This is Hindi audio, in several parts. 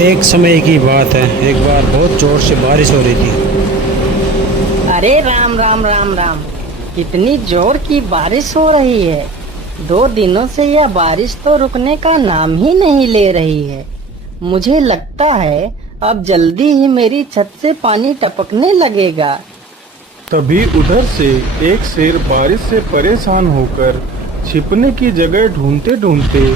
एक समय की बात है। एक बार बहुत जोर से बारिश हो रही थी। अरे राम राम राम राम। कितनी जोर की बारिश हो रही है। 2 दिनों से यह बारिश तो रुकने का नाम ही नहीं ले रही है। मुझे लगता है अब जल्दी ही मेरी छत से पानी टपकने लगेगा। तभी उधर से एक शेर बारिश से परेशान होकर छिपने की जगह ढूंढते ढूंढते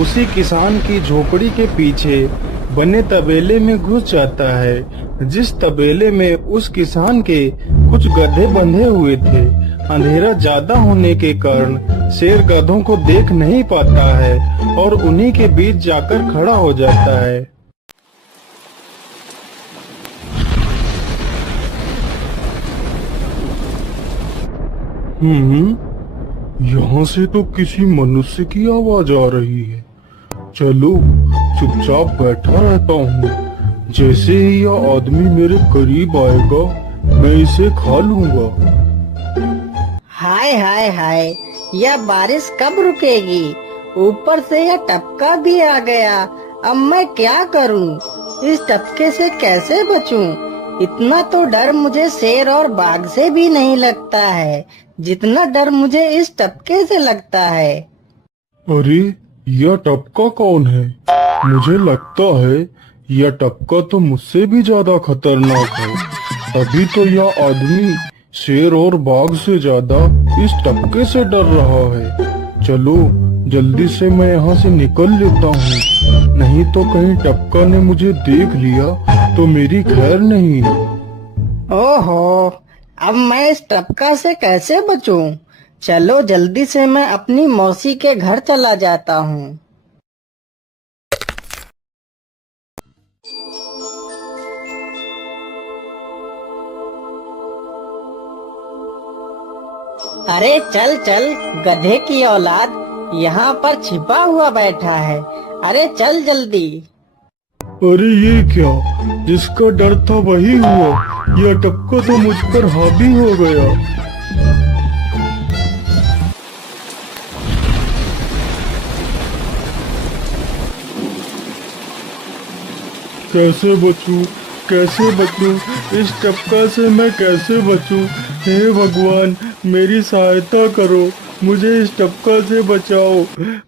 उसी किसान की झोपड़ी के पीछे बने तबेले में घुस जाता है, जिस तबेले में उस किसान के कुछ गधे बंधे हुए थे। अंधेरा ज्यादा होने के कारण शेर गधों को देख नहीं पाता है और उन्हीं के बीच जाकर खड़ा हो जाता है। यहाँ से तो किसी मनुष्य की आवाज आ रही है। चलो चुपचाप बैठा रहता हूँ। जैसे ही यह आदमी मेरे करीब आएगा मैं इसे खा लूंगा। हाय हाय हाय, यह बारिश कब रुकेगी? ऊपर से यह टपका भी आ गया। अब मैं क्या करूं? इस टपके से कैसे बचूं? इतना तो डर मुझे शेर और बाघ से भी नहीं लगता है जितना डर मुझे इस टपके से लगता है। अरे यह टपका कौन है? मुझे लगता है यह टपका तो मुझसे भी ज्यादा खतरनाक है। तभी तो यह आदमी शेर और बाघ से ज्यादा इस टपके से डर रहा है। चलो जल्दी से मैं यहाँ से निकल लेता हूँ, नहीं तो कहीं टपका ने मुझे देख लिया तो मेरी खैर नहीं। ओहो, अब मैं इस टपका से कैसे बचूं? चलो जल्दी से मैं अपनी मौसी के घर चला जाता हूँ। अरे चल चल गधे की औलाद, यहाँ पर छिपा हुआ बैठा है। अरे चल जल्दी। अरे ये क्या, जिसका डर था वही हुआ। यह टपका तो मुझ पर हावी हो गया। कैसे बचूं? कैसे बचूं? इस टपका से मैं कैसे बचूं? हे भगवान मेरी सहायता करो, मुझे इस टपका से बचाओ।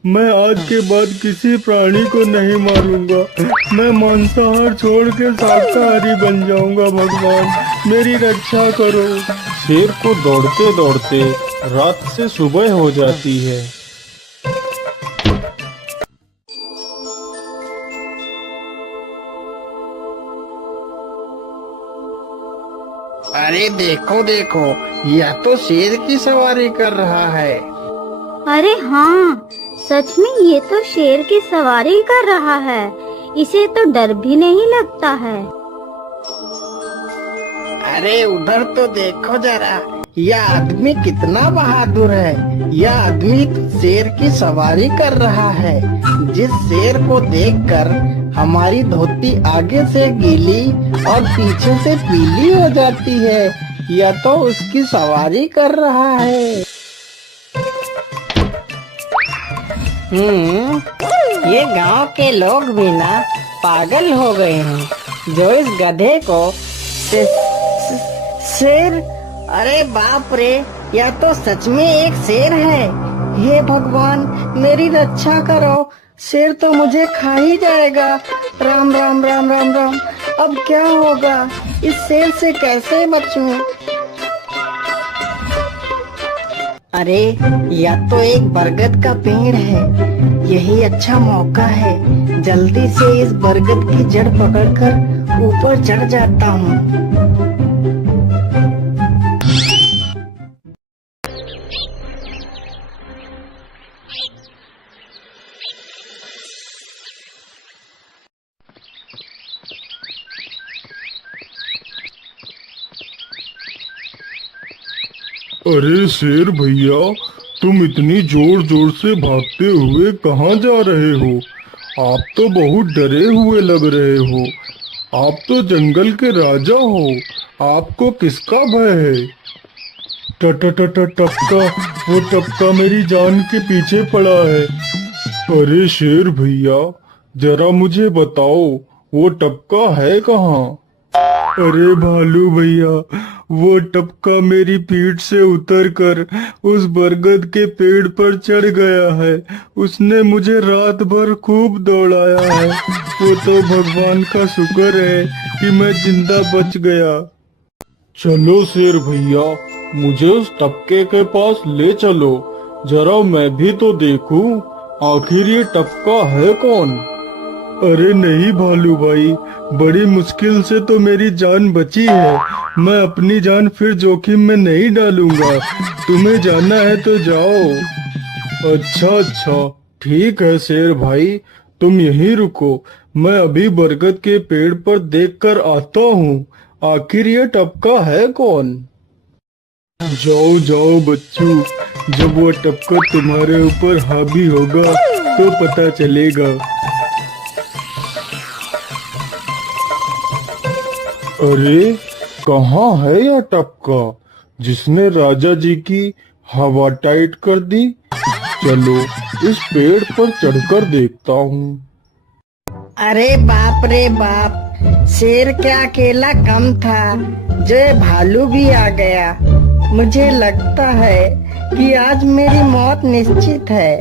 मैं आज के बाद किसी प्राणी को नहीं मारूंगा। मैं मांसाहार छोड़ के शाकाहारी बन जाऊंगा। भगवान मेरी रक्षा करो। शेर को दौड़ते दौड़ते रात से सुबह हो जाती है। अरे देखो देखो, यह तो शेर की सवारी कर रहा है। अरे हाँ, सच में ये तो शेर की सवारी कर रहा है। इसे तो डर भी नहीं लगता है। अरे उधर तो देखो जरा, यह आदमी कितना बहादुर है। यह आदमी शेर की सवारी कर रहा है। जिस शेर को देखकर हमारी धोती आगे से गीली और पीछे से पीली हो जाती है, यह तो उसकी सवारी कर रहा है। ये गांव के लोग भी ना पागल हो गए हैं जो इस गधे को शेर। अरे बाप रे, यह तो सच में एक शेर है। हे भगवान मेरी रक्षा करो, शेर तो मुझे खा ही जाएगा। राम राम राम राम राम। अब क्या होगा? इस शेर से कैसे बचूं? अरे यह तो एक बरगद का पेड़ है। यही अच्छा मौका है। जल्दी से इस बरगद की जड़ पकड़कर ऊपर चढ़ जाता हूँ। अरे शेर भैया, तुम इतनी जोर जोर से भागते हुए कहाँ जा रहे हो? आप तो बहुत डरे हुए लग रहे हो। आप तो जंगल के राजा हो, आपको किसका भय है? टपका, वो टपका मेरी जान के पीछे पड़ा है। अरे शेर भैया, जरा मुझे बताओ वो टपका है कहाँ? अरे भालू भैया, वो टपका मेरी पीठ से उतरकर उस बरगद के पेड़ पर चढ़ गया है। उसने मुझे रात भर खूब दौड़ाया है। वो तो भगवान का शुक्र है कि मैं जिंदा बच गया। चलो शेर भैया, मुझे उस टपके के पास ले चलो, जरा मैं भी तो देखूं आखिर ये टपका है कौन। अरे नहीं भालू भाई, बड़ी मुश्किल से तो मेरी जान बची है। मैं अपनी जान फिर जोखिम में नहीं डालूंगा। तुम्हें जाना है तो जाओ। अच्छा, ठीक है शेर भाई, तुम यहीं रुको। मैं अभी बरगद के पेड़ पर देखकर आता हूँ आखिर ये टपका है कौन। जाओ जाओ बच्चू, जब वो टपका तुम्हारे ऊपर हावी होगा तो पता चलेगा। अरे कहाँ है यह टपका जिसने राजा जी की हवा टाइट कर दी? चलो इस पेड़ पर चढ़कर देखता हूँ। अरे बाप रे बाप, शेर क्या अकेला कम था, जो ये भालू भी आ गया। मुझे लगता है कि आज मेरी मौत निश्चित है।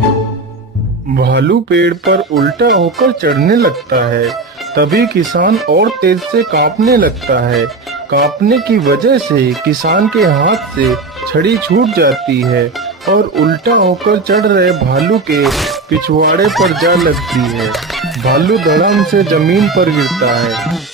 भालू पेड़ पर उल्टा होकर चढ़ने लगता है, तभी किसान और तेज से कांपने लगता है। कांपने की वजह से किसान के हाथ से छड़ी छूट जाती है और उल्टा होकर चढ़ रहे भालू के पिछवाड़े पर जा लगती है। भालू धड़ाम से जमीन पर गिरता है।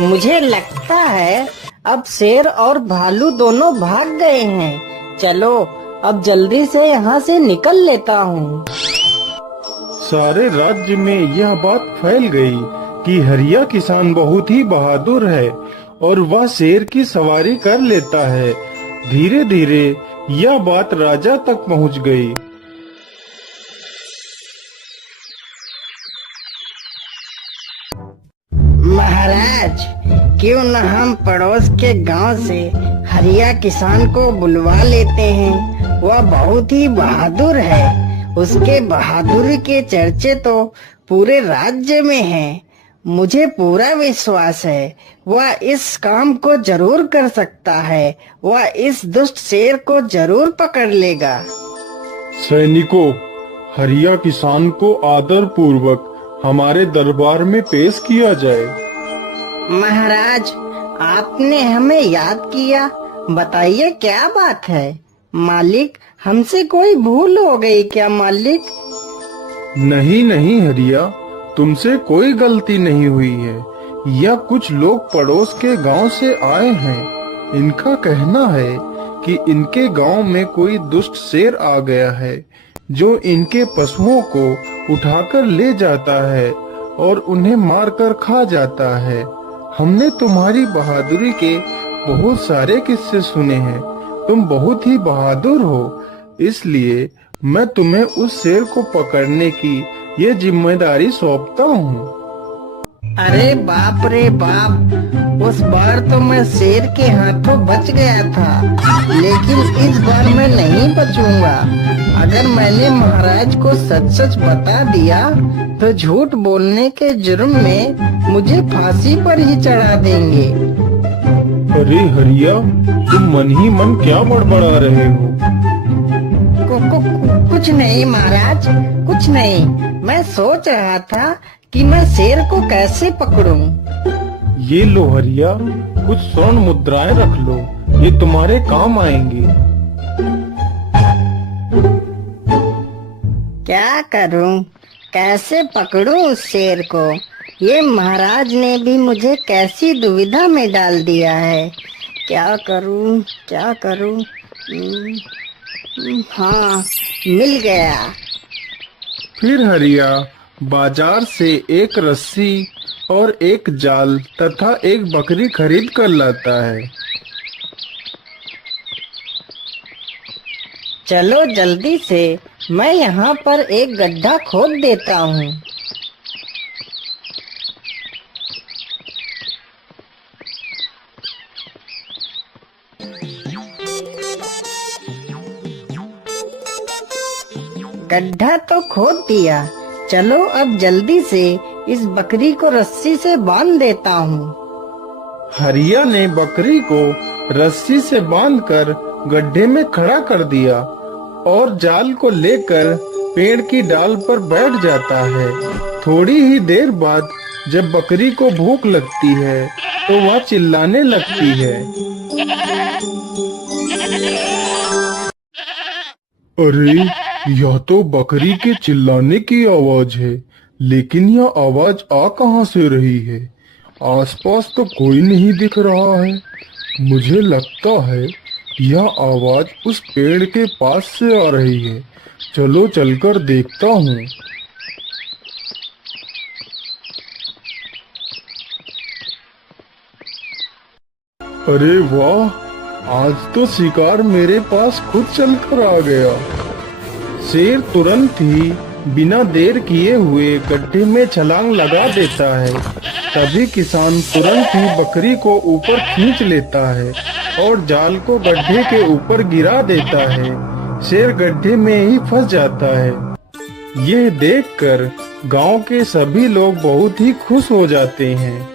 मुझे लगता है अब शेर और भालू दोनों भाग गए हैं। चलो अब जल्दी से यहाँ से निकल लेता हूँ। सारे राज्य में यह बात फैल गई कि हरिया किसान बहुत ही बहादुर है और वह शेर की सवारी कर लेता है। धीरे धीरे यह बात राजा तक पहुँच गई। महाराज, क्यों न हम पड़ोस के गांव से हरिया किसान को बुलवा लेते हैं। वह बहुत ही बहादुर है। उसके बहादुरी के चर्चे तो पूरे राज्य में हैं। मुझे पूरा विश्वास है वह इस काम को जरूर कर सकता है। वह इस दुष्ट शेर को जरूर पकड़ लेगा। सैनिकों, हरिया किसान को आदर पूर्वक हमारे दरबार में पेश किया जाए। महाराज, आपने हमें याद किया, बताइए क्या बात है। मालिक, हमसे कोई भूल हो गई क्या मालिक? नहीं नहीं हरिया, तुमसे कोई गलती नहीं हुई है। यह कुछ लोग पड़ोस के गांव से आए हैं। इनका कहना है कि इनके गांव में कोई दुष्ट शेर आ गया है जो इनके पशुओं को उठाकर ले जाता है और उन्हें मारकर खा जाता है। हमने तुम्हारी बहादुरी के बहुत सारे किस्से सुने हैं। तुम बहुत ही बहादुर हो, इसलिए मैं तुम्हें उस शेर को पकड़ने की ये जिम्मेदारी सौंपता हूँ। अरे बाप रे बाप, उस बार तो मैं शेर के हाथों बच गया था, लेकिन इस बार मैं नहीं बचूंगा। अगर मैंने महाराज को सच सच बता दिया तो झूठ बोलने के जुर्म में मुझे फांसी पर ही चढ़ा देंगे। अरे हरिया, तुम मन ही मन क्या बड़बड़ा रहे हो? कुछ नहीं महाराज, कुछ नहीं। मैं सोच रहा था कि मैं शेर को कैसे पकड़ूं। ये लो हरिया, कुछ स्वर्ण मुद्राएं रख लो, ये तुम्हारे काम आएंगी। क्या करूं, कैसे पकड़ूं उस शेर को? ये महाराज ने भी मुझे कैसी दुविधा में डाल दिया है। क्या करूं, क्या करूं? हाँ, मिल गया। फिर हरिया बाजार से एक रस्सी और एक जाल तथा एक बकरी खरीद कर लाता है। चलो जल्दी से, मैं यहाँ पर एक गड्ढा खोद देता हूँ। गड्ढा तो खोद दिया, चलो अब जल्दी से इस बकरी को रस्सी से बांध देता हूँ। हरिया ने बकरी को रस्सी से बांधकर गड्ढे में खड़ा कर दिया और जाल को लेकर पेड़ की डाल पर बैठ जाता है। थोड़ी ही देर बाद जब बकरी को भूख लगती है तो वह चिल्लाने लगती है। अरे, यह तो बकरी के चिल्लाने की आवाज है, लेकिन यह आवाज आ कहां से रही है? आसपास तो कोई नहीं दिख रहा है। मुझे लगता है यह आवाज उस पेड़ के पास से आ रही है। चलो चलकर देखता हूँ। अरे वाह, आज तो शिकार मेरे पास खुद चलकर आ गया। शेर तुरंत ही बिना देर किए हुए गड्ढे में छलांग लगा देता है। तभी किसान तुरंत ही बकरी को ऊपर खींच लेता है और जाल को गड्ढे के ऊपर गिरा देता है। शेर गड्ढे में ही फंस जाता है। यह देखकर गांव के सभी लोग बहुत ही खुश हो जाते हैं।